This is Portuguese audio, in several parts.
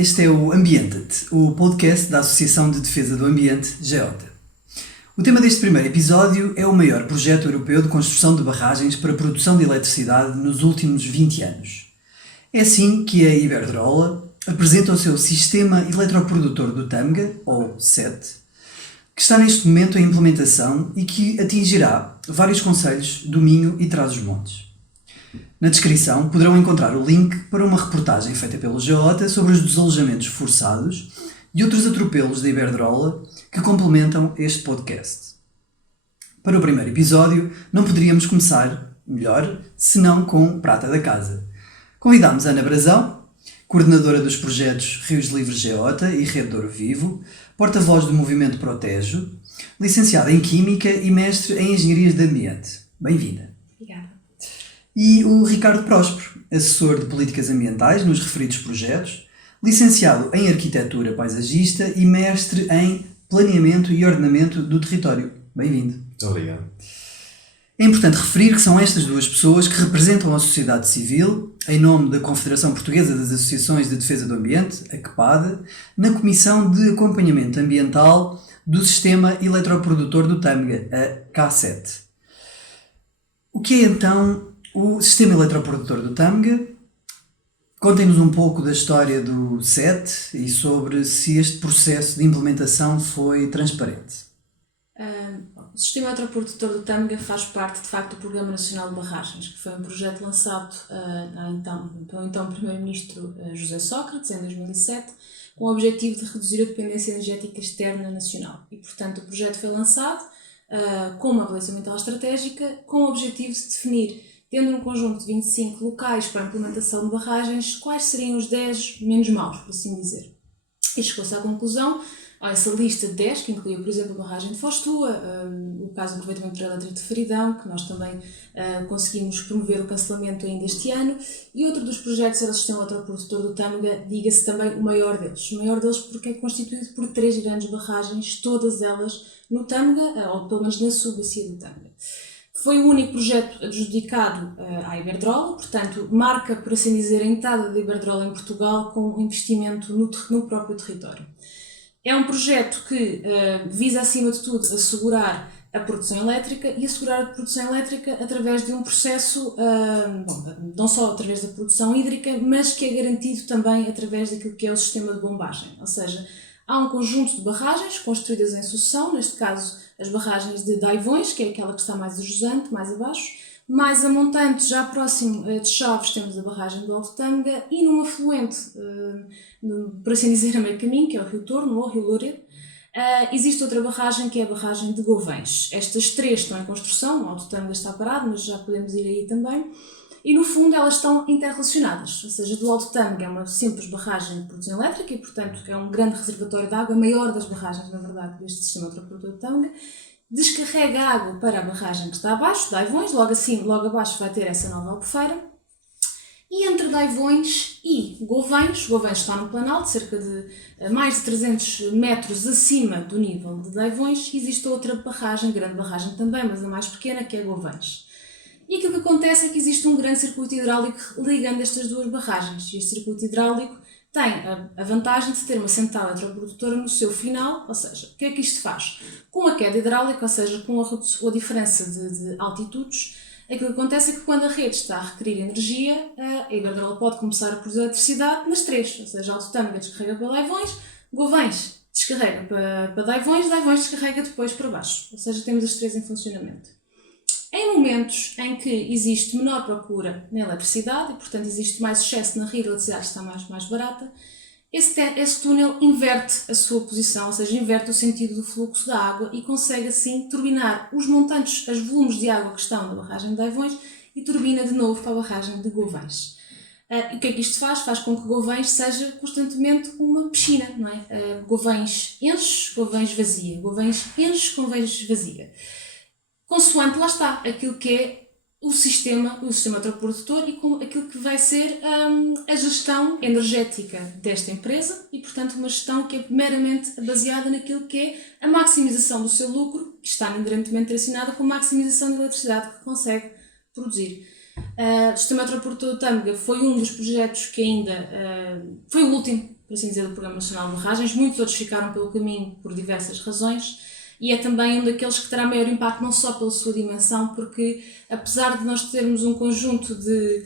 este é o Ambienta-te, o podcast da Associação de Defesa do Ambiente, GEOTA. O tema deste primeiro episódio é o maior projeto europeu de construção de barragens para produção de eletricidade nos últimos 20 anos. É assim que a Iberdrola apresenta o seu Sistema Eletroprodutor do Tâmega, ou SET, que está neste momento em implementação e que atingirá vários concelhos do Minho e Trás-os-Montes. Na descrição poderão encontrar o link para uma reportagem feita pelo GEOTA sobre os desalojamentos forçados e outros atropelos da Iberdrola que complementam este podcast. Para o primeiro episódio, não poderíamos começar melhor senão com prata da casa. Convidámos Ana Brazão, coordenadora dos projetos Rios Livres GEOTA e Rede Douro Vivo, porta-voz do Movimento Protejo, licenciada em Química e mestre em Engenharias de Ambiente. Bem-vinda. Obrigada. E o Ricardo Próspero, assessor de Políticas Ambientais nos referidos projetos, licenciado em Arquitetura Paisagista e mestre em Planeamento e Ordenamento do Território. Bem-vindo. Muito obrigado. É importante referir que são estas duas pessoas que representam a sociedade civil, em nome da Confederação Portuguesa das Associações de Defesa do Ambiente, a CPAD, na Comissão de Acompanhamento Ambiental do Sistema Eletroprodutor do Tâmega, a CASET. O que é então o Sistema Eletroprodutor do Tâmega? Contem-nos um pouco da história do SET e sobre se este processo de implementação foi transparente. O Sistema Eletroprodutor do Tâmega faz parte, de facto, do Programa Nacional de Barragens, que foi um projeto lançado pelo então Primeiro-Ministro José Sócrates, em 2007, com o objetivo de reduzir a dependência energética externa nacional. E, portanto, o projeto foi lançado com uma avaliação ambiental estratégica, com o objetivo de definir, tendo um conjunto de 25 locais para a implementação de barragens, quais seriam os 10 menos maus, por assim dizer. E chegou-se à conclusão, essa lista de 10, que incluía, por exemplo, a barragem de Fostua, o caso do aproveitamento hidroelétrico de Faridão, que nós também conseguimos promover o cancelamento ainda este ano, e outro dos projetos era o Sistema Eletroprodutor do Tâmega, diga-se também o maior deles. O maior deles porque é constituído por 3 grandes barragens, todas elas no Tâmega, ou pelo menos na subbacia do Tâmega. Foi o único projeto adjudicado à Iberdrola, portanto, marca, por assim dizer, a entrada da Iberdrola em Portugal com investimento no próprio território. É um projeto que visa, acima de tudo, assegurar a produção elétrica e assegurar a produção elétrica através de um processo, não só através da produção hídrica, mas que é garantido também através daquilo que é o sistema de bombagem. Ou seja, há um conjunto de barragens construídas em sucessão, neste caso as barragens de Daivões, que é aquela que está mais a jusante, mais abaixo, mais a montante, já próximo de Chaves, temos a barragem do Alto Tâmega, e num afluente, por assim dizer, a meio caminho, que é o Rio Torno ou o Rio Loura, existe outra barragem, que é a barragem de Gouvães. Estas 3 estão em construção, o Alto Tâmega está parado, mas já podemos ir aí também, e no fundo elas estão interrelacionadas, ou seja, do Alto Tâmega é uma simples barragem de produção elétrica e, portanto, é um grande reservatório de água, a maior das barragens, na verdade, deste sistema eletroprodutor do Tâmega. Descarrega a água para a barragem que está abaixo, Daivões, logo abaixo vai ter essa nova Albufeira. E entre Daivões e Gouvães está no Planalto, cerca de mais de 300 metros acima do nível de Daivões, existe outra barragem, grande barragem também, mas a mais pequena, que é Gouvães. E aquilo que acontece é que existe um grande circuito hidráulico ligando estas duas barragens. E este circuito hidráulico tem a vantagem de ter uma central eletroprodutora no seu final, ou seja, o que é que isto faz? Com a queda hidráulica, ou seja, com a diferença de altitudes, aquilo que acontece é que quando a rede está a requerir energia, a Iberdrola pode começar a produzir eletricidade nas 3, ou seja, Alto Tâmega descarrega para Daivões, Gouvães descarrega para Daivões, Daivões descarrega depois para baixo, ou seja, temos as 3 em funcionamento. Em momentos em que existe menor procura na eletricidade e, portanto, existe mais excesso na rede, a eletricidade está mais barata, esse túnel inverte a sua posição, ou seja, inverte o sentido do fluxo da água e consegue, assim, turbinar os montantes, os volumes de água que estão na barragem de Daivões e turbina de novo para a barragem de Gouvães. E o que é que isto faz? Faz com que Gouvães seja constantemente uma piscina, não é? Gouvães enche, Gouvães vazia, Gouvães enche, Gouvães vazia. Consoante, lá está, aquilo que é o sistema eletroprodutor e com aquilo que vai ser a gestão energética desta empresa e, portanto, uma gestão que é meramente baseada naquilo que é a maximização do seu lucro, que está inerentemente relacionada com a maximização da eletricidade que consegue produzir. O Sistema Eletroprodutor do Tâmega foi um dos projetos que ainda foi o último por assim dizer, do Programa Nacional de Barragens. Muitos outros ficaram pelo caminho por diversas razões. E é também um daqueles que terá maior impacto, não só pela sua dimensão, porque apesar de nós termos um conjunto de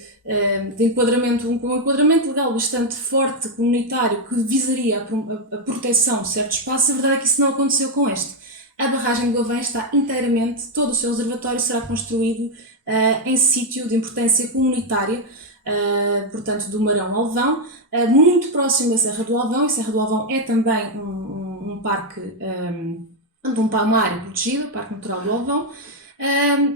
enquadramento, um enquadramento legal bastante forte, comunitário, que visaria a proteção de certos espaços, a verdade é que isso não aconteceu com este. A barragem de Gouveia está inteiramente, todo o seu reservatório será construído em sítio de importância comunitária, portanto do Marão ao Alvão, muito próximo da Serra do Alvão, e Serra do Alvão é também um parque... uma área protegida, o Parque Natural do Alvão,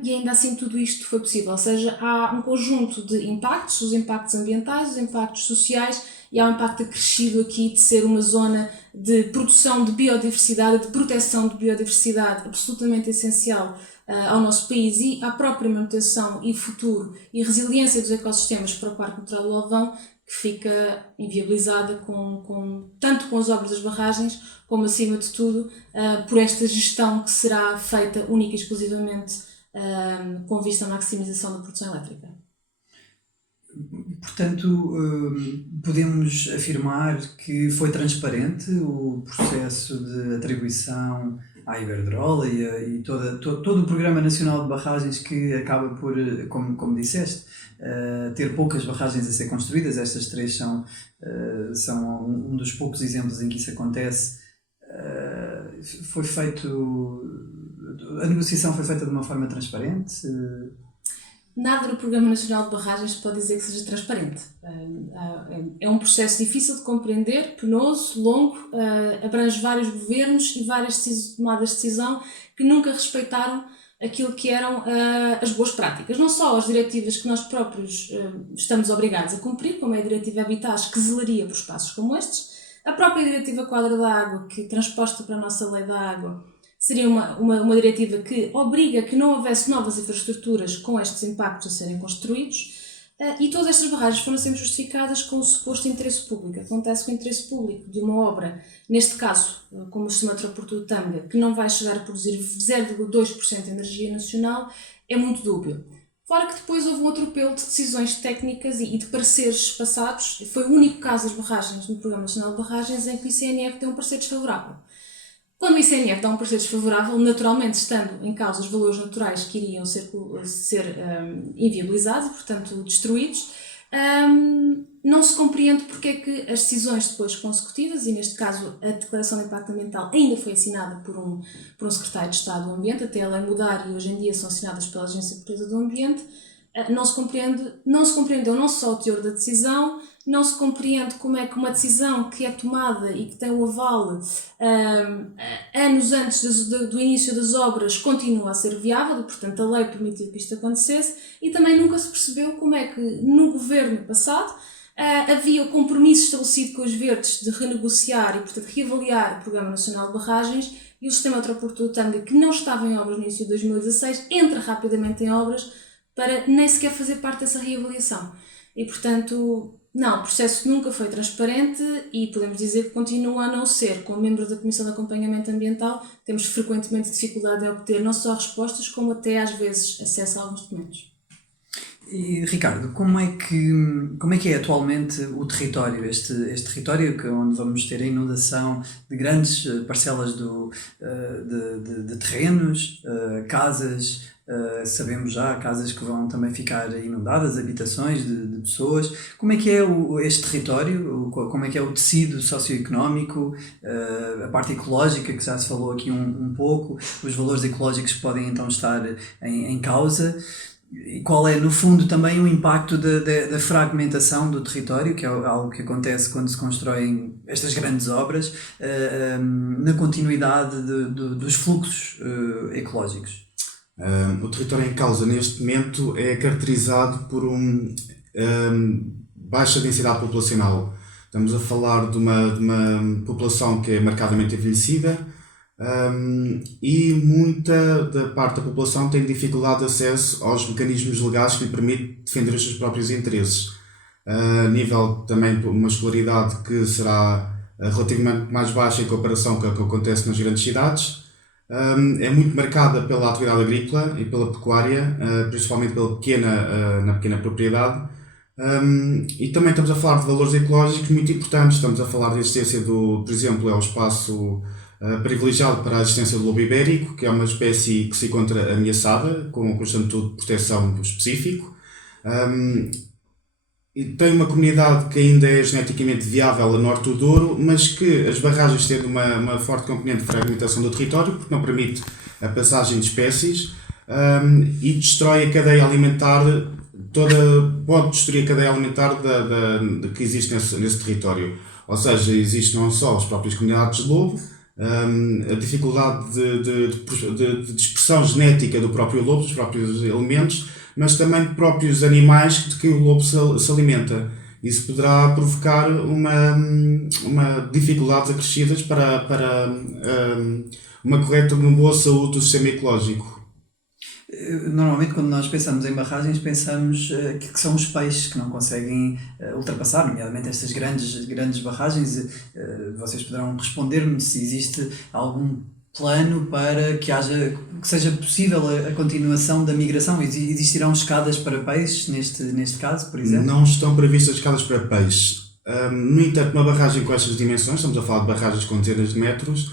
e ainda assim tudo isto foi possível, ou seja, há um conjunto de impactos, os impactos ambientais, os impactos sociais, e há um impacto acrescido aqui de ser uma zona de produção de biodiversidade, de proteção de biodiversidade absolutamente essencial ao nosso país e à própria manutenção e futuro e resiliência dos ecossistemas para o Parque Natural do Alvão, que fica inviabilizada tanto com as obras das barragens, como acima de tudo por esta gestão que será feita única e exclusivamente com vista à maximização da produção elétrica. Portanto, podemos afirmar que foi transparente o processo de atribuição à Iberdrola e todo o Programa Nacional de Barragens, que acaba por, como disseste, ter poucas barragens a ser construídas. Estas três são um dos poucos exemplos em que isso acontece. A negociação foi feita de uma forma transparente? Nada no Programa Nacional de Barragens se pode dizer que seja transparente. É um processo difícil de compreender, penoso, longo, abrange vários governos e várias tomadas de decisão que nunca respeitaram aquilo que eram as boas práticas. Não só as diretivas que nós próprios estamos obrigados a cumprir, como é a Diretiva Habitats, que zelaria por espaços como estes, a própria Diretiva Quadro da Água, que transposta para a nossa Lei da Água, seria uma diretiva que obriga que não houvesse novas infraestruturas com estes impactos a serem construídos, e todas estas barragens foram sempre justificadas com o suposto interesse público. Acontece que o interesse público de uma obra, neste caso, como o Sistema de Transporte do Tâmega, que não vai chegar a produzir 0,2% de energia nacional, é muito dúbio. Fora que depois houve um atropelo de decisões técnicas e de pareceres passados. Foi o único caso das barragens no Programa Nacional de Barragens em que o ICNF deu um parecer desfavorável. Quando o ICNF dá um parecer desfavorável, naturalmente estando em causa os valores naturais que iriam ser inviabilizados e, portanto, destruídos, não se compreende porque é que as decisões depois consecutivas, e neste caso a Declaração de Impacto Ambiental ainda foi assinada por um Secretário de Estado do Ambiente, até ela mudar e hoje em dia são assinadas pela Agência Portuguesa do Ambiente, não se compreendeu não só o teor da decisão, não se compreende como é que uma decisão que é tomada e que tem o aval anos antes do início das obras continua a ser viável, e portanto a lei permitiu que isto acontecesse, e também nunca se percebeu como é que no governo passado havia o compromisso estabelecido com os verdes de renegociar e portanto reavaliar o Programa Nacional de Barragens, e o Sistema de Transporte do Tâmega, que não estava em obras no início de 2016, entra rapidamente em obras para nem sequer fazer parte dessa reavaliação. E, portanto, não, o processo nunca foi transparente e podemos dizer que continua a não ser. Como membros da Comissão de Acompanhamento Ambiental, temos frequentemente dificuldade em obter não só respostas, como até às vezes acesso a alguns documentos. E, Ricardo, como é que é atualmente o território, este território onde vamos ter a inundação de grandes parcelas de terrenos, casas, sabemos já, casas que vão também ficar inundadas, habitações de pessoas. Como é que é este território? Como é que é o tecido socioeconómico, a parte ecológica, que já se falou aqui um pouco, os valores ecológicos que podem então estar em causa? E qual é, no fundo, também o impacto da fragmentação do território, que é algo que acontece quando se constroem estas grandes obras, na continuidade dos fluxos ecológicos? O território em causa, neste momento, é caracterizado por baixa densidade populacional. Estamos a falar de uma população que é marcadamente envelhecida, e muita da parte da população tem dificuldade de acesso aos mecanismos legais que lhe permitem defender os seus próprios interesses. A nível também de uma escolaridade que será relativamente mais baixa em comparação com o que acontece nas grandes cidades, é muito marcada pela atividade agrícola e pela pecuária, principalmente na pequena propriedade, E também estamos a falar de valores ecológicos muito importantes. Estamos a falar da existência do, por exemplo, é o espaço privilegiado para a existência do lobo ibérico, que é uma espécie que se encontra ameaçada, com um estatuto de proteção específico. E tem uma comunidade que ainda é geneticamente viável a norte do Douro, mas que as barragens têm uma forte componente de fragmentação do território, porque não permite a passagem de espécies, e destrói a cadeia alimentar pode destruir a cadeia alimentar que existe nesse território. Ou seja, existe não só as próprias comunidades de lobo, a dificuldade de dispersão genética do próprio lobo, dos próprios elementos, mas também de próprios animais de que o lobo se alimenta. Isso poderá provocar uma dificuldades acrescidas para uma boa saúde do sistema ecológico. Normalmente, quando nós pensamos em barragens, pensamos que são os peixes que não conseguem ultrapassar, nomeadamente estas grandes barragens. Vocês poderão responder-me se existe algum plano para que seja possível a continuação da migração. Existirão escadas para peixes neste caso, por exemplo? Não estão previstas escadas para peixes. No entanto, uma barragem com estas dimensões, estamos a falar de barragens com dezenas de metros,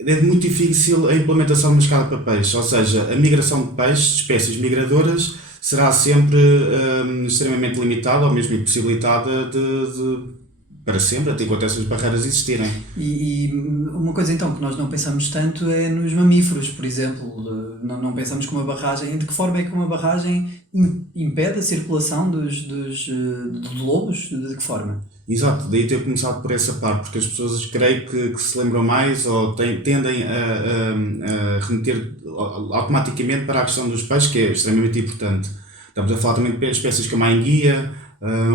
é muito difícil a implementação de uma escada para peixes, ou seja, a migração de peixes, de espécies migradoras, será sempre extremamente limitada ou mesmo impossibilitada para sempre, até enquanto essas barreiras existirem. E uma coisa então que nós não pensamos tanto é nos mamíferos, por exemplo. Não pensamos que uma barragem... De que forma é que uma barragem impede a circulação dos lobos? De que forma? Exato, daí ter começado por essa parte, porque as pessoas creio que se lembram mais ou tendem a remeter automaticamente para a questão dos peixes, que é extremamente importante. Estamos a falar também de espécies como a enguia,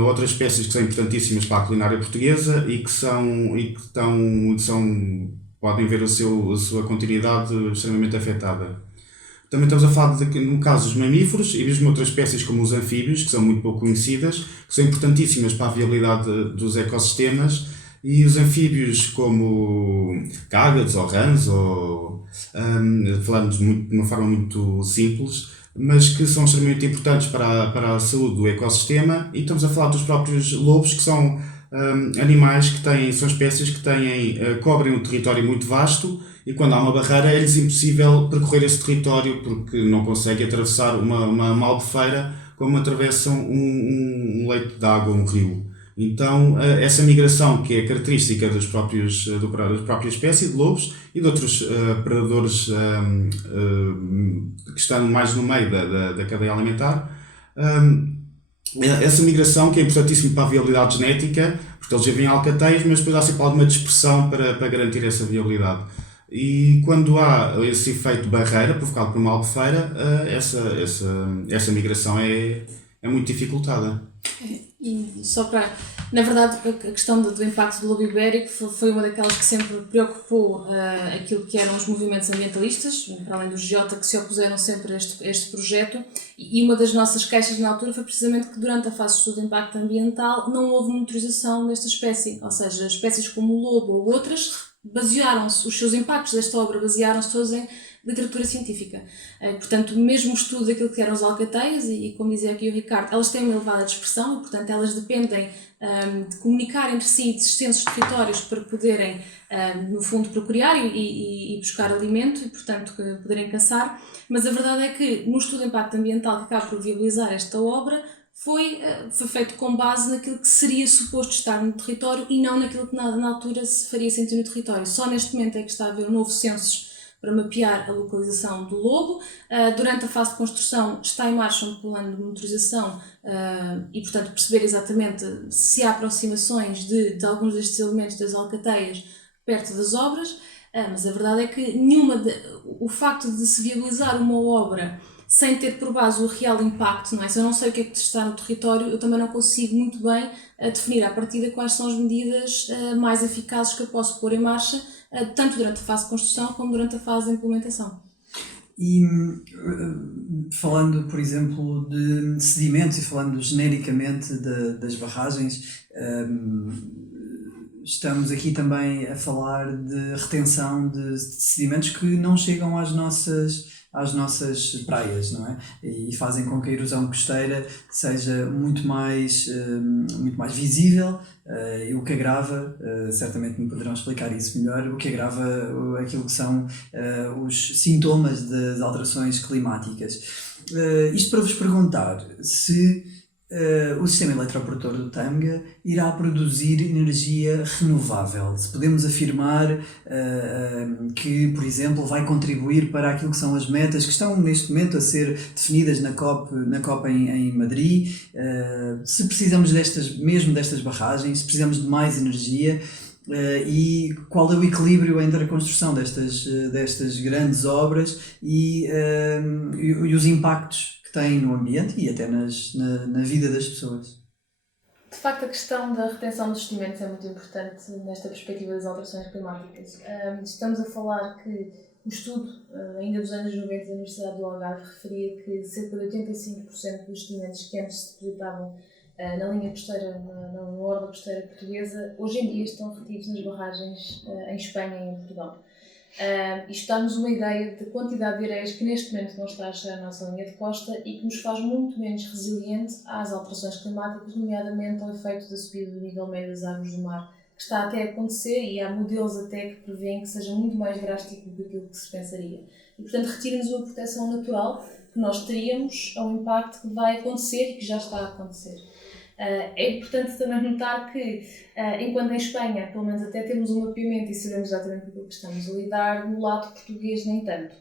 outras espécies que são importantíssimas para a culinária portuguesa e que podem ver a sua continuidade extremamente afetada. Também estamos a falar no caso dos mamíferos e mesmo outras espécies como os anfíbios, que são muito pouco conhecidas, que são importantíssimas para a viabilidade dos ecossistemas, e os anfíbios como cágados ou rãs, falamos de uma forma muito simples, mas que são extremamente importantes para a saúde do ecossistema, e estamos a falar dos próprios lobos, que são animais são espécies que cobrem um território muito vasto, e quando há uma barreira é-lhes impossível percorrer esse território porque não conseguem atravessar uma albufeira como atravessam um leito de água, um rio. Então, essa migração que é característica da própria espécie de lobos e de outros predadores que estão mais no meio da cadeia alimentar, essa migração que é importantíssima para a viabilidade genética, porque eles vivem em alcateias, mas depois há sempre alguma dispersão para garantir essa viabilidade. E quando há esse efeito barreira provocado por uma albufeira, essa migração é muito dificultada. E só para... Na verdade, a questão do impacto do lobo ibérico foi uma daquelas que sempre preocupou aquilo que eram os movimentos ambientalistas, para além do GIOTA, que se opuseram sempre a este projeto. E uma das nossas queixas na altura foi precisamente que durante a fase de estudo de impacto ambiental não houve monitorização desta espécie. Ou seja, espécies como o lobo ou outras os seus impactos desta obra basearam-se todos em literatura científica. Portanto, mesmo o estudo daquilo que eram as alcateias, e como dizia aqui o Ricardo, elas têm uma elevada dispersão e, portanto, elas dependem de comunicar entre si de extensos territórios para poderem, no fundo, procriar e buscar alimento e, portanto, poderem caçar. Mas a verdade é que, no estudo de impacto ambiental que acaba por viabilizar esta obra, foi feito com base naquilo que seria suposto estar no território e não naquilo que na altura se faria sentido no território. Só neste momento é que está a haver um novo censo para mapear a localização do lobo. Durante a fase de construção está em marcha um plano de monitorização e, portanto, perceber exatamente se há aproximações de alguns destes elementos das alcateias perto das obras, mas a verdade é que o facto de se viabilizar uma obra sem ter por base o real impacto, não é? Se eu não sei o que é que está no território, eu também não consigo muito bem definir à partida quais são as medidas mais eficazes que eu posso pôr em marcha, tanto durante a fase de construção como durante a fase de implementação. E falando, por exemplo, de sedimentos e falando genericamente das barragens, estamos aqui também a falar de retenção de sedimentos que não chegam às nossas às nossas praias, não é? E fazem com que a erosão costeira seja muito mais visível, e o que agrava, certamente me poderão explicar isso melhor, o que agrava aquilo que são os sintomas das alterações climáticas. Isto para vos perguntar se o sistema eletroprodutor do Tâmega irá produzir energia renovável. Se podemos afirmar que, por exemplo, vai contribuir para aquilo que são as metas que estão neste momento a ser definidas na COP em Madrid, se precisamos destas barragens, se precisamos de mais energia, e qual é o equilíbrio entre a construção destas grandes obras e os impactos que têm no ambiente e até na vida das pessoas. De facto, a questão da retenção dos sedimentos é muito importante nesta perspectiva das alterações climáticas. Estamos a falar que o estudo, ainda dos anos 90, da Universidade do Algarve, referia que cerca de 85% dos sedimentos que antes se depositavam na linha costeira, na orla costeira portuguesa, hoje em dia estão retidos nas barragens em Espanha e em Portugal. Isto dá-nos uma ideia da quantidade de areias que neste momento não está a chegar à nossa linha de costa e que nos faz muito menos resiliente às alterações climáticas, nomeadamente ao efeito da subida do nível médio das águas do mar, que está até a acontecer, e há modelos até que prevêem que seja muito mais drástico do que aquilo que se pensaria. E, portanto, retira-nos uma proteção natural que nós teríamos ao impacto que vai acontecer e que já está a acontecer. É importante também notar que, enquanto em Espanha, pelo menos até temos um mapeamento e sabemos exatamente com o que estamos a lidar, no lado português nem tanto.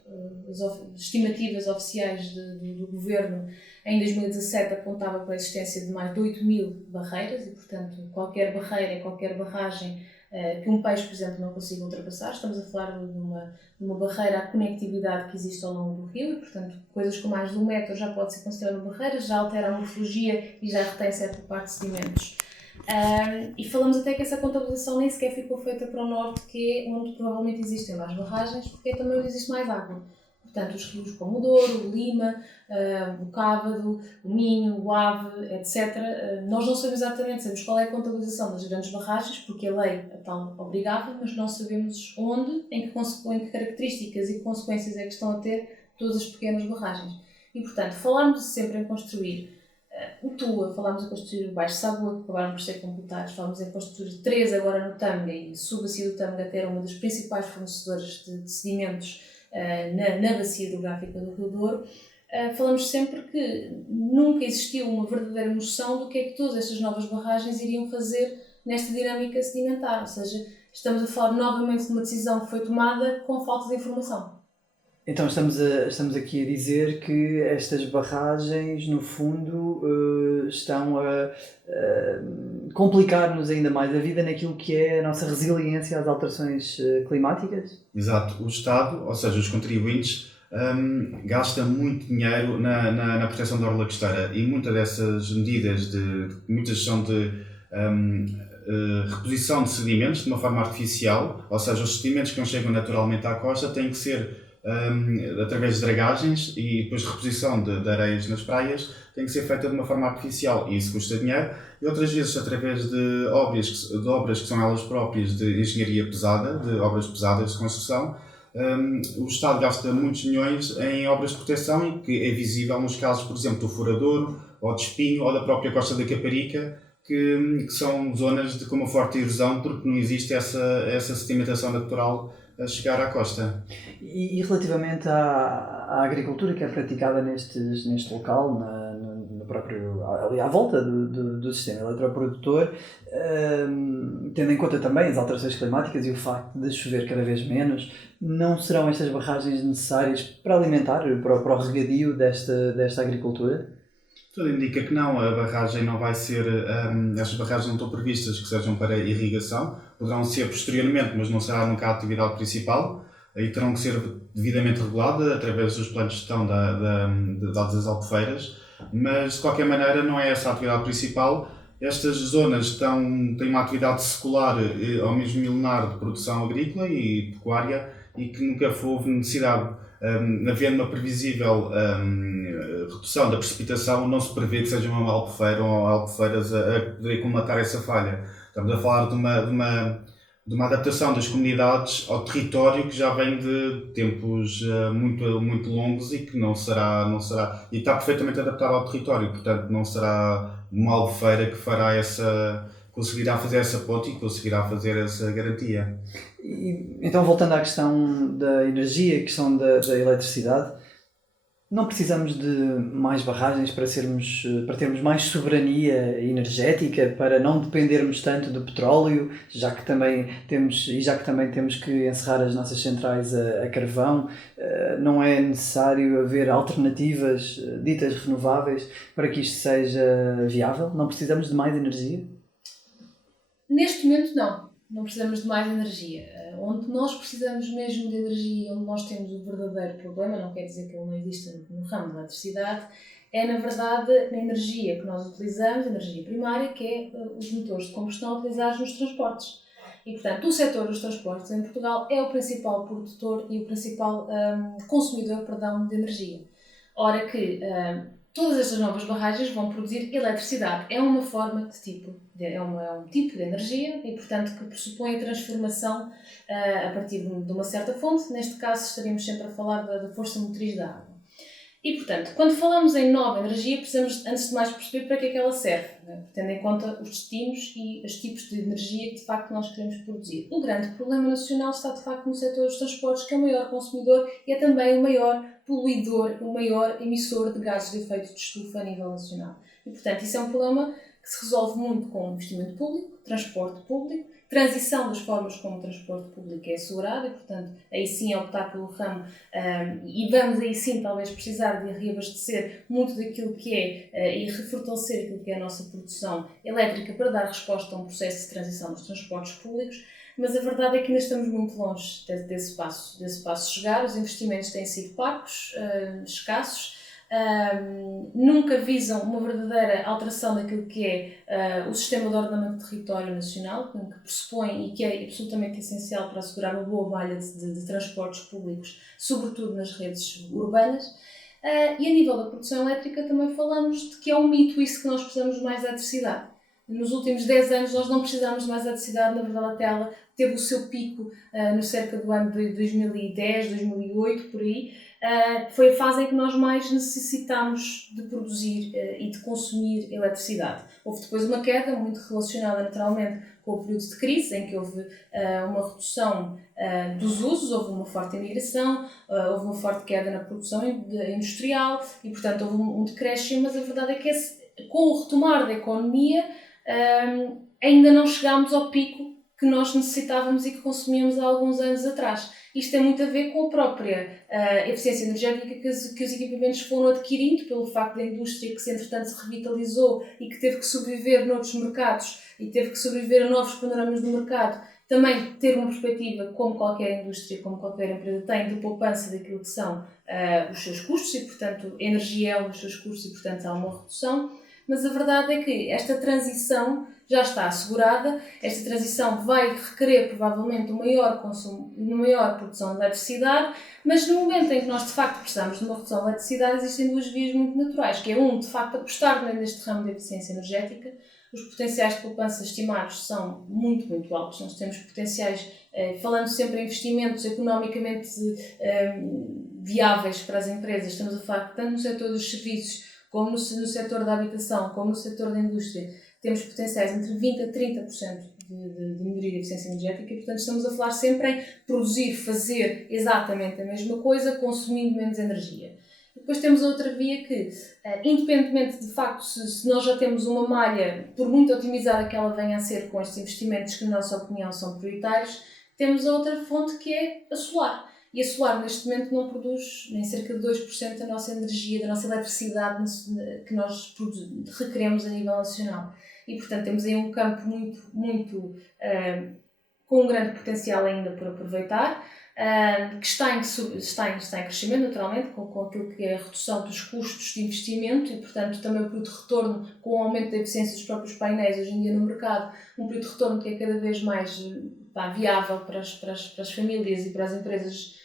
As estimativas oficiais do governo em 2017 apontavam para a existência de mais de 8.000 barreiras e, portanto, qualquer barreira, qualquer barragem que um peixe, por exemplo, não consiga ultrapassar. Estamos a falar de uma barreira à conectividade que existe ao longo do rio e, portanto, coisas com mais de 1 metro já pode ser considerada uma barreira, já altera a morfologia e já retém certa parte de sedimentos. E falamos até que essa contabilização nem sequer ficou feita para o norte, que é onde provavelmente existem mais barragens, porque é também onde existe mais água. Portanto, os rios como o Douro, o Lima, o Cávado, o Minho, o Ave, etc. Nós não sabemos exatamente, sabemos qual é a contabilização das grandes barragens, porque a lei a tal obrigava, mas não sabemos onde, em que características e consequências é que estão a ter todas as pequenas barragens. E, portanto, falarmos sempre em construir o Tua, falámos em construir o Baixo Saboa, que acabaram por ser completados, falámos em construir 3 agora no Tâmega, e sub-bacia do Tâmega até era uma das principais fornecedoras de sedimentos na bacia hidrográfica do Rio Douro. Falamos sempre que nunca existiu uma verdadeira noção do que é que todas estas novas barragens iriam fazer nesta dinâmica sedimentar, ou seja, estamos a falar novamente de uma decisão que foi tomada com falta de informação. Então estamos aqui a dizer que estas barragens, no fundo, estão a complicar-nos ainda mais a vida naquilo que é a nossa resiliência às alterações climáticas? Exato. O Estado, ou seja, os contribuintes, gasta muito dinheiro na proteção da orla costeira, e muitas dessas medidas, muitas são de reposição de sedimentos de uma forma artificial, ou seja, os sedimentos que não chegam naturalmente à costa têm que ser através de dragagens, e depois reposição de areias nas praias tem que ser feita de uma forma artificial, e isso custa dinheiro, e outras vezes através de obras que são elas próprias de engenharia pesada, de obras pesadas de construção. O Estado gasta muitos milhões em obras de proteção, e que é visível nos casos, por exemplo, do Furadouro, ou de Espinho, ou da própria Costa da Caparica, que são zonas com uma forte erosão, porque não existe essa sedimentação natural a chegar à costa. E relativamente à agricultura que é praticada neste local, no próprio, ali à volta do sistema eletroprodutor, tendo em conta também as alterações climáticas e o facto de chover cada vez menos, não serão estas barragens necessárias para alimentar, para o regadio desta agricultura? Tudo indica que não, a barragem não vai ser, estas barragens não estão previstas que sejam para irrigação, poderão ser posteriormente, mas não será nunca a atividade principal, e terão que ser devidamente reguladas através dos planos de gestão das albufeiras, mas de qualquer maneira não é essa a atividade principal. Estas zonas têm uma atividade secular ou mesmo milenar de produção agrícola e pecuária, e que nunca houve necessidade, havendo uma previsível redução da precipitação, não se prevê que seja uma albufeira ou albufeiras a poder comatar essa falha. Estamos a falar de de uma adaptação das comunidades ao território que já vem de tempos muito longos e que não será, e está perfeitamente adaptado ao território, portanto não será uma Albufeira que conseguirá fazer essa ponte e conseguirá fazer essa garantia. E, então, voltando à questão da energia, a questão da eletricidade, não precisamos de mais barragens para termos mais soberania energética, para não dependermos tanto do petróleo, já que também temos que encerrar as nossas centrais a carvão. Não é necessário haver alternativas ditas renováveis para que isto seja viável? Não precisamos de mais energia? Neste momento, não precisamos de mais energia. Onde nós precisamos mesmo de energia, onde nós temos o verdadeiro problema, não quer dizer que ele não exista no ramo da eletricidade, é na verdade na energia que nós utilizamos, a energia primária, que é os motores de combustão utilizados nos transportes. E, portanto, o setor dos transportes em Portugal é o principal produtor e o principal consumidor de energia. Ora que todas estas novas barragens vão produzir eletricidade. É uma forma é um tipo de energia e, portanto, que pressupõe a transformação a partir de uma certa fonte. Neste caso, estaríamos sempre a falar da força motriz da água. E, portanto, quando falamos em nova energia, precisamos, antes de mais, perceber para que é que ela serve, né? Tendo em conta os destinos e os tipos de energia que, de facto, nós queremos produzir. O grande problema nacional está, de facto, no setor dos transportes, que é o maior consumidor e é também o maior poluidor, o maior emissor de gases de efeito de estufa a nível nacional. E, portanto, isso é um problema que se resolve muito com investimento público, transporte público, transição das formas como o transporte público é assegurado e, portanto, aí sim optar pelo ramo e vamos aí sim talvez precisar de reabastecer muito daquilo que é e refortalecer aquilo que é a nossa produção elétrica para dar resposta a um processo de transição dos transportes públicos, mas a verdade é que ainda estamos muito longe desse passo chegar. Os investimentos têm sido parcos, escassos, nunca visam uma verdadeira alteração daquilo que é o sistema de ordenamento do território nacional, que pressupõe e que é absolutamente essencial para assegurar uma boa malha de transportes públicos, sobretudo nas redes urbanas. E a nível da produção elétrica também falamos de que é um mito isso que nós precisamos de mais eletricidade. Nos últimos 10 anos nós não precisámos de mais eletricidade, na verdade até ela teve o seu pico no cerca do ano de 2010, 2008, por aí. Foi a fase em que nós mais necessitámos de produzir e de consumir eletricidade. Houve depois uma queda muito relacionada naturalmente com o período de crise, em que houve uma redução dos usos, houve uma forte imigração, houve uma forte queda na produção industrial e, portanto, houve um decréscimo, mas a verdade é que com o retomar da economia ainda não chegámos ao pico que nós necessitávamos e que consumíamos há alguns anos atrás. Isto tem muito a ver com a própria eficiência energética que os equipamentos foram adquirindo, pelo facto da indústria que, entretanto, se revitalizou e que teve que sobreviver noutros mercados e teve que sobreviver a novos panoramas do mercado, também ter uma perspectiva, como qualquer indústria, como qualquer empresa tem, de poupança daquilo que são os seus custos e, portanto, a energia é um dos seus custos e, portanto, há uma redução. Mas a verdade é que esta transição já está assegurada, esta transição vai requerer provavelmente um maior consumo e uma maior produção de eletricidade, mas no momento em que nós de facto precisamos de uma redução de eletricidade existem duas vias muito naturais, que é de facto apostar neste ramo de eficiência energética. Os potenciais de poupança estimados são muito, muito altos. Nós temos potenciais, falando sempre em investimentos economicamente viáveis para as empresas, estamos a falar que tanto no setor dos serviços como no setor da habitação, como no setor da indústria, temos potenciais entre 20% a 30% de melhoria de eficiência energética e, portanto, estamos a falar sempre em produzir, fazer exatamente a mesma coisa, consumindo menos energia. Depois temos a outra via que, independentemente de facto se nós já temos uma malha, por muito otimizada que ela venha a ser com estes investimentos que, na nossa opinião, são prioritários, temos a outra fonte que é a solar. E a solar, neste momento, não produz nem cerca de 2% da nossa energia, da nossa eletricidade que nós requeremos a nível nacional. E, portanto, temos aí um campo muito com um grande potencial ainda por aproveitar, que está em crescimento, naturalmente, com aquilo que é a redução dos custos de investimento e, portanto, também o período de retorno com o aumento da eficiência dos próprios painéis hoje em dia no mercado, um período de retorno que é cada vez mais viável para as famílias e para as empresas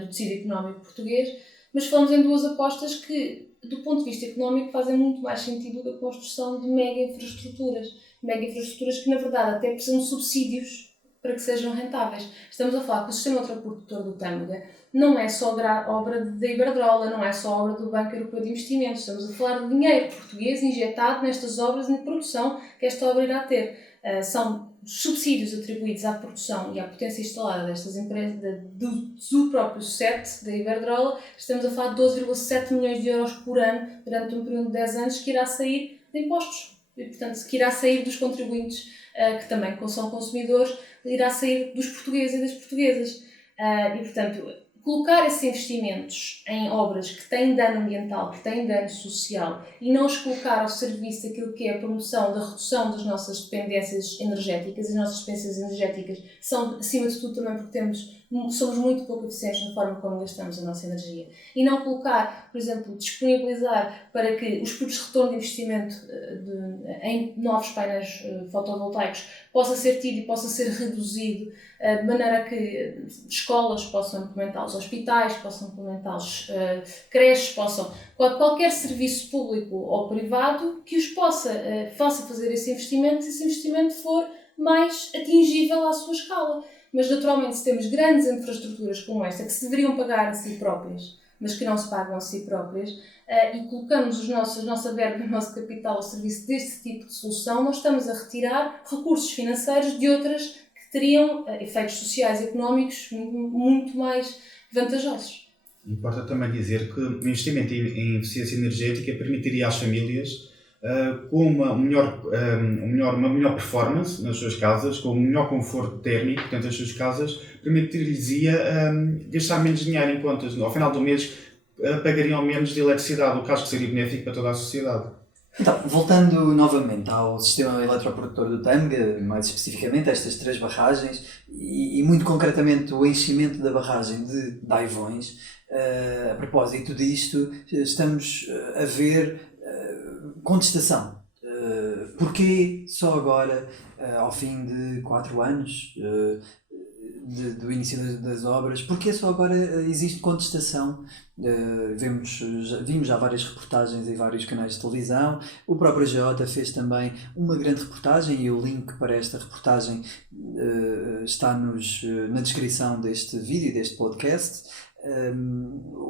do tecido económico português, mas falamos em duas apostas que, do ponto de vista económico, fazem muito mais sentido do que a construção de mega infraestruturas que, na verdade, até precisam de subsídios para que sejam rentáveis. Estamos a falar que o sistema ultraprodutor do Tâmega não é só obra da Iberdrola, não é só obra do Banco Europeu de Investimentos. Estamos a falar de dinheiro português injetado nestas obras de produção que esta obra irá ter. São subsídios atribuídos à produção e à potência instalada destas empresas, do próprio SET, da Iberdrola. Estamos a falar de 12,7 milhões de euros por ano durante um período de 10 anos que irá sair de impostos. E, portanto, que irá sair dos contribuintes, que também são consumidores, irá sair dos portugueses e das portuguesas. E, portanto, colocar esses investimentos em obras que têm dano ambiental, que têm dano social, e não os colocar ao serviço daquilo que é a promoção da redução das nossas dependências energéticas. As nossas dependências energéticas são, acima de tudo, também porque somos muito pouco eficientes na forma como gastamos a nossa energia. E não colocar, por exemplo, disponibilizar para que os custos de retorno de investimento em novos painéis fotovoltaicos possa ser tido e possa ser reduzido, de maneira a que escolas possam implementá-los, hospitais possam implementá-los, creches possam, qualquer serviço público ou privado que os possa fazer esse investimento, se esse investimento for mais atingível à sua escala. Mas, naturalmente, se temos grandes infraestruturas como esta, que se deveriam pagar a si próprias, mas que não se pagam a si próprias, e colocamos a nossa verba e o nosso capital ao serviço deste tipo de solução, nós estamos a retirar recursos financeiros de outras que teriam efeitos sociais e económicos muito mais vantajosos. Importa também dizer que o investimento em eficiência energética permitiria às famílias com uma melhor performance nas suas casas, com um melhor conforto térmico dentro das suas casas, permitir-lhes gastar menos dinheiro em contas. Ao final do mês pagariam menos de eletricidade, o que acho que seria benéfico para toda a sociedade. Então, voltando novamente ao sistema eletroprodutor do Tâmega, mais especificamente estas 3 barragens e muito concretamente o enchimento da barragem de Daivões, a propósito disto, estamos a ver contestação. Porquê só agora, ao fim de 4 anos do início das obras, porquê só agora existe contestação? Vimos já várias reportagens em vários canais de televisão. O próprio Jota fez também uma grande reportagem e o link para esta reportagem está na descrição deste vídeo, deste podcast,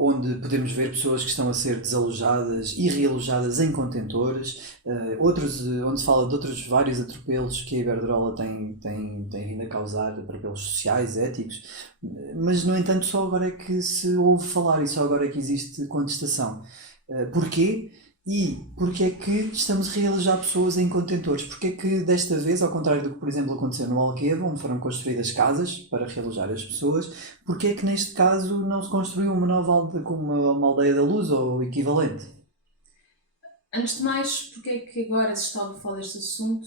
onde podemos ver pessoas que estão a ser desalojadas e realojadas em contentores, onde se fala de outros vários atropelos que a Iberdrola tem vindo a causar, atropelos sociais, éticos, mas no entanto só agora é que se ouve falar e só agora é que existe contestação. Porquê? E porquê é que estamos a realojar pessoas em contentores? Porquê é que desta vez, ao contrário do que, por exemplo, aconteceu no Alqueva, onde foram construídas casas para realojar as pessoas, porquê é que neste caso não se construiu uma nova aldeia, como uma aldeia da luz ou equivalente? Antes de mais, porque é que agora se está a falar deste assunto?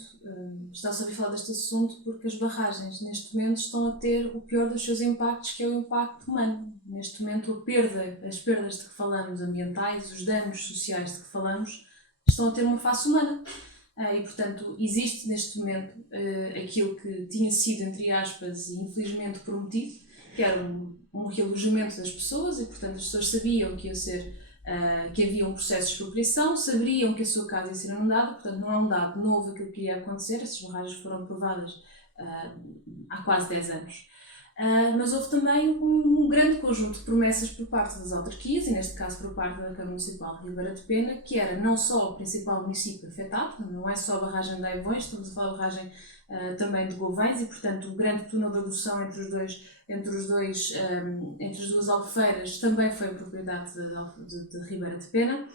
Está-se a falar deste assunto porque as barragens neste momento estão a ter o pior dos seus impactos, que é o impacto humano. Neste momento as perdas de que falamos ambientais, os danos sociais de que falamos, estão a ter uma face humana. E portanto existe neste momento aquilo que tinha sido, entre aspas, e infelizmente prometido, que era um realojamento das pessoas, e portanto as pessoas sabiam que ia ser que havia um processo de expropriação, sabiam que a sua casa ia ser inundada, portanto não é um dado novo aquilo que ia acontecer. Essas barragens foram aprovadas há quase 10 anos. Mas houve também um grande conjunto de promessas por parte das autarquias, e neste caso por parte da Câmara Municipal de Ribeira de Pena, que era não só o principal município afetado, não é só a barragem de Daivões, estamos a falar da barragem também de Gouvães, e portanto o grande túnel de adução entre as duas albufeiras também foi a propriedade de Ribeira de Pena.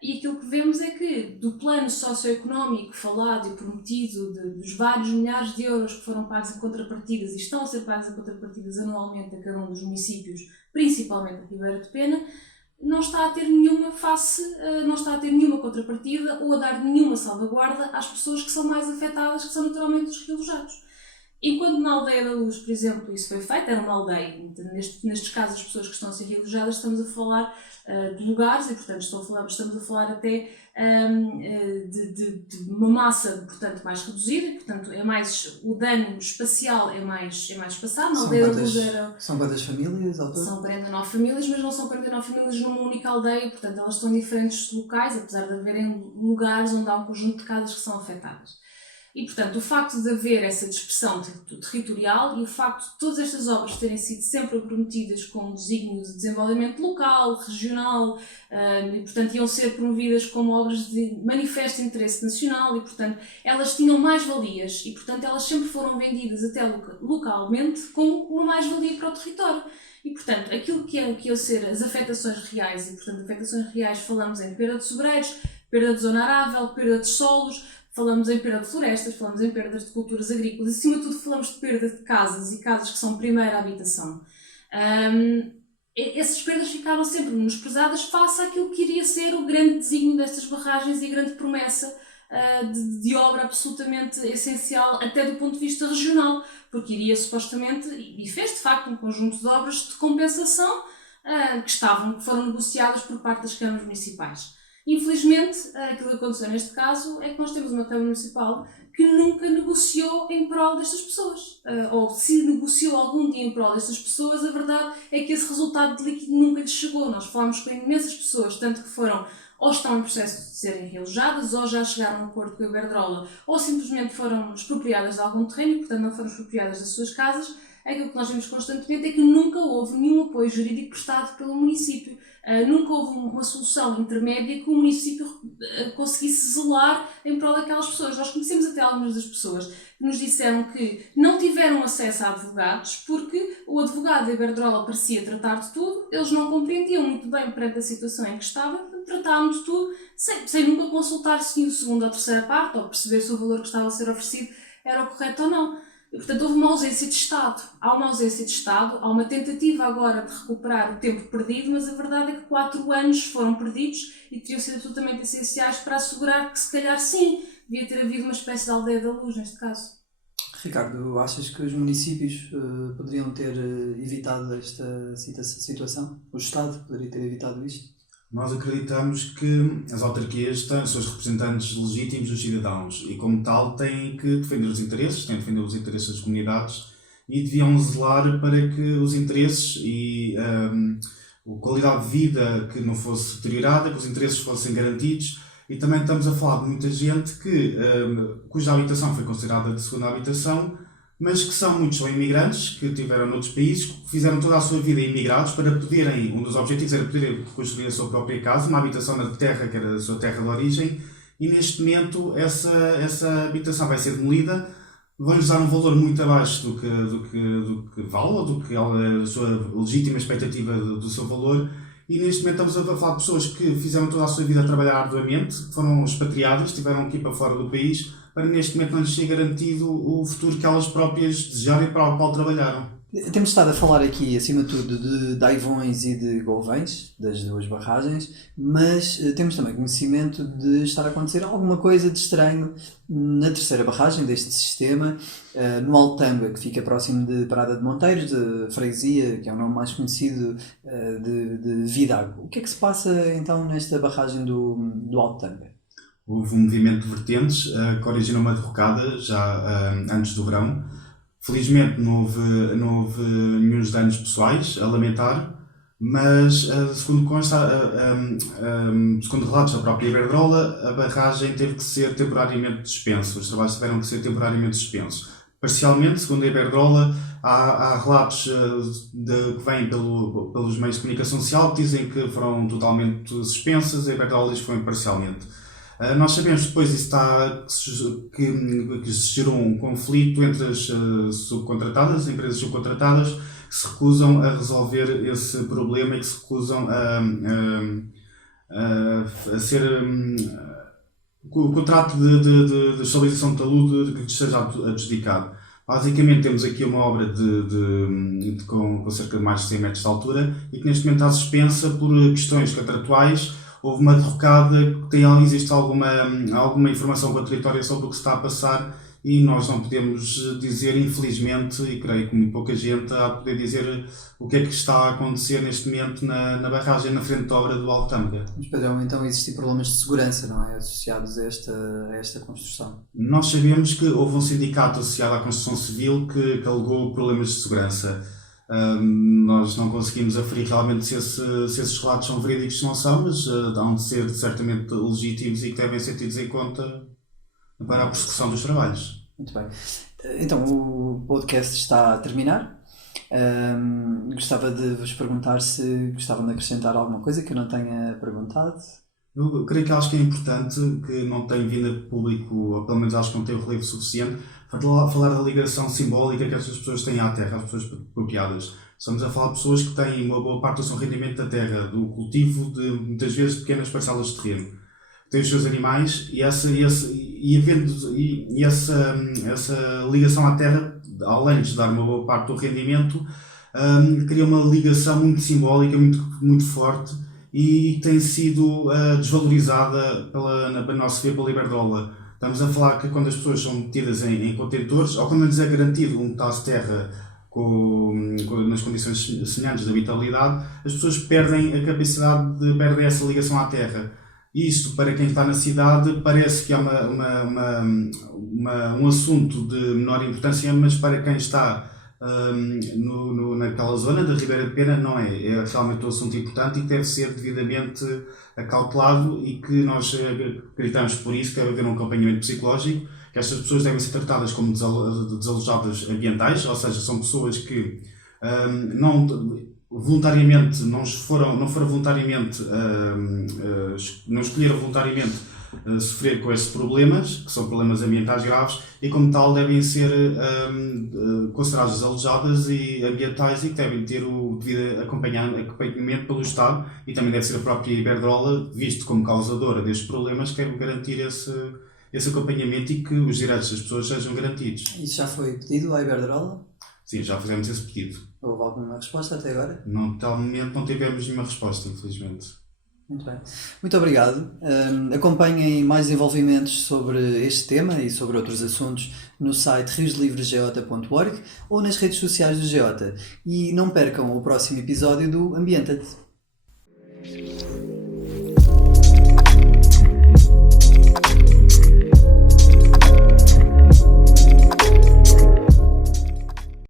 E aquilo que vemos é que, do plano socioeconómico falado e prometido, dos vários milhares de euros que foram pagos em contrapartidas e estão a ser pagos em contrapartidas anualmente a cada um dos municípios, principalmente a Ribeira de Pena, não está a ter nenhuma não está a ter nenhuma contrapartida ou a dar nenhuma salvaguarda às pessoas que são mais afetadas, que são naturalmente os realojados. Enquanto na Aldeia da Luz, por exemplo, isso foi feito, era uma aldeia, nestes casos as pessoas que estão a ser realojadas, estamos a falar de lugares, e portanto estamos a falar até de uma massa, portanto, mais reduzida, e portanto o dano espacial é mais espaçado. Na Aldeia da Luz São quantas famílias ao todo? São 49 famílias, mas não são 49 famílias numa única aldeia, portanto elas estão em diferentes locais, apesar de haverem lugares onde há um conjunto de casas que são afetadas. E, portanto, o facto de haver essa dispersão territorial e o facto de todas estas obras terem sido sempre prometidas com um desígnio de desenvolvimento local, regional, e, portanto, iam ser promovidas como obras de manifesto interesse nacional e, portanto, elas tinham mais-valias e, portanto, elas sempre foram vendidas até localmente como uma mais-valia para o território. E, portanto, aquilo que iam ser as afetações reais, e, portanto, afetações reais falamos em perda de sobreiros, perda de zona arável, perda de solos, falamos em perda de florestas, falamos em perdas de culturas agrícolas, acima de tudo falamos de perda de casas e casas que são primeira habitação. Essas perdas ficaram sempre menosprezadas face àquilo que iria ser o grande desígnio destas barragens e a grande promessa de obra absolutamente essencial, até do ponto de vista regional, porque iria supostamente, e fez de facto um conjunto de obras de compensação que foram negociadas por parte das câmaras municipais. Infelizmente, aquilo que aconteceu neste caso é que nós temos uma Câmara Municipal que nunca negociou em prol destas pessoas. Ou se negociou algum dia em prol destas pessoas, a verdade é que esse resultado de líquido nunca lhes chegou. Nós falamos com imensas pessoas, tanto que foram ou estão em processo de serem realojadas, ou já chegaram a um acordo com a Iberdrola, ou simplesmente foram expropriadas de algum terreno e, portanto, não foram expropriadas das suas casas. Aquilo que nós vemos constantemente é que nunca houve nenhum apoio jurídico prestado pelo município. Nunca houve uma solução intermédia que o município conseguisse zelar em prol daquelas pessoas. Nós conhecemos até algumas das pessoas que nos disseram que não tiveram acesso a advogados porque o advogado da Iberdrola parecia tratar de tudo, eles não compreendiam muito bem perante a situação em que estavam, tratavam de tudo sem nunca consultar se o segundo ou a terceira parte ou perceber se o valor que estava a ser oferecido era o correto ou não. E, portanto, houve uma ausência de Estado. Há uma ausência de Estado, há uma tentativa agora de recuperar o tempo perdido, mas a verdade é que 4 anos foram perdidos e teriam sido absolutamente essenciais para assegurar que, se calhar, sim, devia ter havido uma espécie de aldeia da luz, neste caso. Ricardo, achas que os municípios poderiam ter evitado esta situação? O Estado poderia ter evitado isto? Nós acreditamos que as autarquias têm os seus representantes legítimos dos cidadãos e, como tal, têm que defender os interesses, têm que defender os interesses das comunidades e deviam zelar para que os interesses e a qualidade de vida que não fosse deteriorada, que os interesses fossem garantidos. E também estamos a falar de muita gente cuja habitação foi considerada de segunda habitação, mas que muitos são imigrantes, que tiveram noutros países, que fizeram toda a sua vida imigrados para poderem, um dos objetivos era poderem construir a sua própria casa, uma habitação na terra que era a sua terra de origem, e neste momento essa habitação vai ser demolida, vão-lhes dar um valor muito abaixo do que vale, ou do que é a sua legítima expectativa do seu valor, e neste momento estamos a falar de pessoas que fizeram toda a sua vida a trabalhar arduamente, que foram expatriadas, estiveram aqui para fora do país, para neste momento não lhes ser garantido o futuro que elas próprias desejaram e para o qual trabalharam. Temos estado a falar aqui, acima de tudo, de Daivões e de Golvães, das duas barragens, mas temos também conhecimento de estar a acontecer alguma coisa de estranho na terceira barragem deste sistema, no Alto Tâmega, que fica próximo de Parada de Monteiros, de Freguesia, que é o nome mais conhecido de Vidago. O que é que se passa então nesta barragem do Alto Tâmega? Houve um movimento de vertentes que originou uma derrocada já antes do verão. Felizmente não houve nenhum danos pessoais a lamentar, mas segundo relatos da própria Iberdrola, a barragem teve que ser temporariamente suspensa, os trabalhos tiveram que ser temporariamente suspensos. Parcialmente, segundo a Iberdrola, há relatos que vêm pelos meios de comunicação social que dizem que foram totalmente suspensas, a Iberdrola diz que foram parcialmente. Nós sabemos depois que se gerou um conflito entre as subcontratadas, as empresas subcontratadas, que se recusam a resolver esse problema e que se recusam a ser o contrato de estabilização de talude que lhes seja adjudicado. Basicamente temos aqui uma obra com cerca de mais de 100 metros de altura e que neste momento está suspensa por questões contratuais. Houve uma derrocada, existe alguma informação contraditória sobre o que se está a passar e nós não podemos dizer, infelizmente, e creio que muito pouca gente há de poder dizer o que é que está a acontecer neste momento na barragem, na frente da obra do Alto Tâmega. Mas poderão então existir problemas de segurança, não é? Associados a esta construção? Nós sabemos que houve um sindicato associado à construção civil que alegou problemas de segurança. Nós não conseguimos aferir realmente se esses relatos são verídicos, se não são, mas hão de ser certamente legítimos e que devem ser tidos em conta para a prossecução dos trabalhos. Muito bem. Então, o podcast está a terminar. Gostava de vos perguntar se gostavam de acrescentar alguma coisa que eu não tenha perguntado. Eu creio que acho que é importante, que não tem vindo a público, ou pelo menos acho que não tem o relevo suficiente, para falar da ligação simbólica que estas pessoas têm à terra, as pessoas expropriadas. Estamos a falar de pessoas que têm uma boa parte do seu rendimento da terra, do cultivo de, muitas vezes, pequenas parcelas de terreno. Têm os seus animais e essa ligação à terra, além de dar uma boa parte do rendimento, cria uma ligação muito simbólica, muito forte, e tem sido desvalorizada para nosso ver pela Iberdrola. Estamos a falar que quando as pessoas são metidas em contentores, ou quando lhes é garantido um pedaço de terra nas condições semelhantes de habitabilidade, as pessoas perdem a capacidade de perder essa ligação à terra. Isto, para quem está na cidade, parece que é um assunto de menor importância, mas para quem está naquela zona da Ribeira de Pena não é. É realmente um assunto importante e que deve ser devidamente acautelado, e que nós acreditamos por isso que deve haver um acompanhamento psicológico, que estas pessoas devem ser tratadas como desalojadas ambientais, ou seja, são pessoas que voluntariamente não escolheram voluntariamente sofrer com esses problemas, que são problemas ambientais graves, e como tal devem ser consideradas desalojadas e ambientais, e que devem ter o devido acompanhamento pelo Estado, e também deve ser a própria Iberdrola, visto como causadora destes problemas, que deve garantir esse acompanhamento e que os direitos das pessoas sejam garantidos. Isso já foi pedido à Iberdrola? Sim, já fizemos esse pedido. Houve alguma resposta até agora? Não, até ao momento não tivemos nenhuma resposta, infelizmente. Muito bem. Muito obrigado. Acompanhem mais desenvolvimentos sobre este tema e sobre outros assuntos no site rioslivresgeota.org ou nas redes sociais do Geota. E não percam o próximo episódio do Ambienta-te.